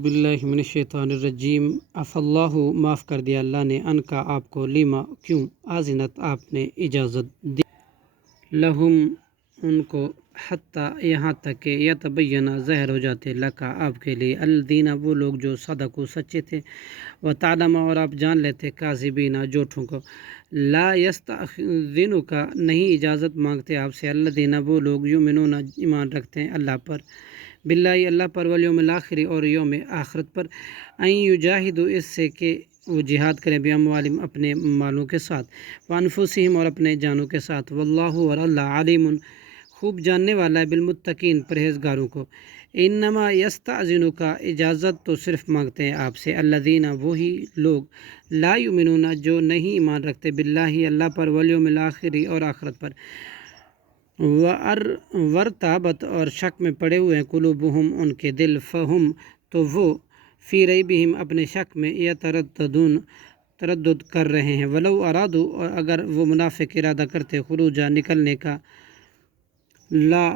बिल्लाहि मिनश्शैतानिर्रजीम। अफ़ल्लाहु माफ़ कर दिया अल्लाह ने, अन का आपको, लिमा क्यों, आज़िनत आपने इजाज़त दी, लहुम उनको, हत्ता यहाँ तक के यतबय्यना ज़ाहिर हो जाते, लका आपके लिए, अल्लज़ीना वो लोग जो सदक़ू सच्चे थे, व तालम और आप जान लेते, काज़िबीना झूठों को, ला यस्तअज़िनुका नहीं इजाज़त मांगते आपसे, अल्लज़ीना वो लोग युमिनूना ईमान रखते हैं अल्लाह पर, बिल्लाहि अल्लाह पर, वल यौमिल आखिर और यौम आखिरत पर, अन युजाहिदु इससे कि वो जिहाद करें, बिअमवालिहिम अपने मालों के साथ, व अनफुसिहिम और अपने जानों के साथ, वल्लाहु और अल्लाह अलीमुन खूब जानने वाला है, बिलमुत्तकीन परहेज़गारों को। इन्नमा यस्तअज़िनुका इजाज़त तो सिर्फ मांगते हैं आपसे, अल्लज़ीना वही लोग, ला युमिनूना जो नहीं ईमान रखते, बिल्लाहि अल्लाह पर, वल यौमिल आखिर और आखिरत पर, वरताबत और शक में पड़े हुए हैं, कुलूबुहुम उनके दिल, फ़हुम तो वो, फ़ी रैबिहिम अपने शक में, तरद्दुद कर रहे हैं, वलौ अरादू और अगर वो मुनाफिक इरादा करते खुरूजा निकलने का, ला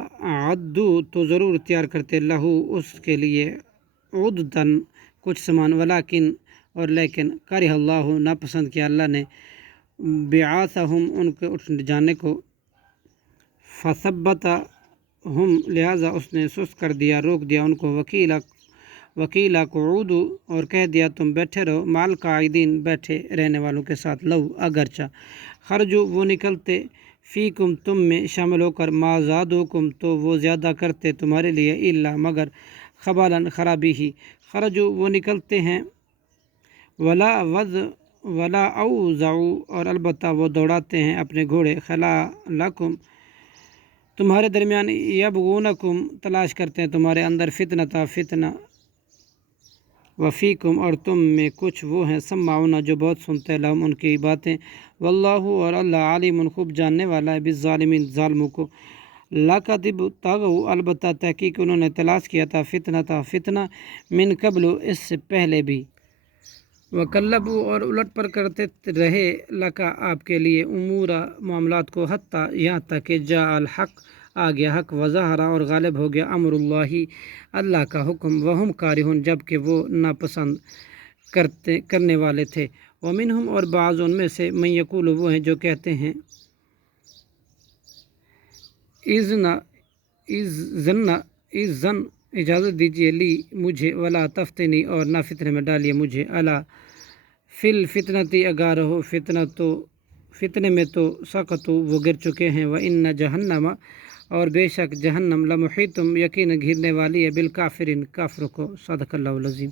अद्दू तो ज़रूर तैयार करते, लहू उसके लिए, उद्दतन कुछ समान, वलाकिन और लेकिन, करिहल्लाहु नापसंद किया अल्लाह ने, बिआसहुम उनके उठ जाने को, फसब्बतहुम लिहाजा उसने सुस्त कर दिया, रोक दिया उनको, वकीला कुऊदू और कह दिया तुम बैठे रहो, माल काइदीन बैठे रहने वालों के साथ, लव अगरचा, खरजू वो निकलते, फ़ीकुम तुम में शामिल होकर, मा ज़ादुकुम तो वो ज़्यादा करते तुम्हारे लिए, इल्ला मगर, खबालन खराबी ही, खरजू वो निकलते हैं, वला औज़ाऊ और अलबत्ता वो दौड़ाते हैं अपने घोड़े, खलालकुम तुम्हारे दरमियान, यबगूनकुम तलाश करते हैं तुम्हारे अंदर, फितना वफ़ीकुम और तुम में कुछ वो हैं, सम्माउना जो बहुत सुनते हैं, लहुम उनकी बातें, वल्लाहु और अल्लाह अलीमुन खूब जानने वाला है, बिज़्ज़ालिमीन ज़ालिमों को, लक़द तग़ौ अलबत्ता तहकीक उन्होंने तलाश किया था, फितना मिन कब्लु इससे पहले भी, वकल्लबू और उलट पर करते रहे, लका आपके लिए, उमूरा मामलात को, हत्ता यहाँ तक कि जा अल हक़ आ गया हक़, वज़हरा और गालिब हो गया, अमरुल्लाही अल्लाह का हुक्म, वहुम कारिहुन जबकि वो नापसंद करने वाले थे, वमिनहुम और बाज़ उनमें से, मन यक़ूलु वो हैं जो कहते हैं, इज़्ज़न इजाज़त दीजिए, ली मुझे, वला तफ्तिनी और ना फितने में डालिए मुझे, अला फिल फितनती अगार हो फितने में तो सकतु वो गिर चुके हैं, व इन्न जहन्नमा और बेशक जहन्नम लमुहीतुम यकीन घिरने वाली है, बिल काफिरिन काफिरों को, सदक़ल्लाहुल अज़ीम।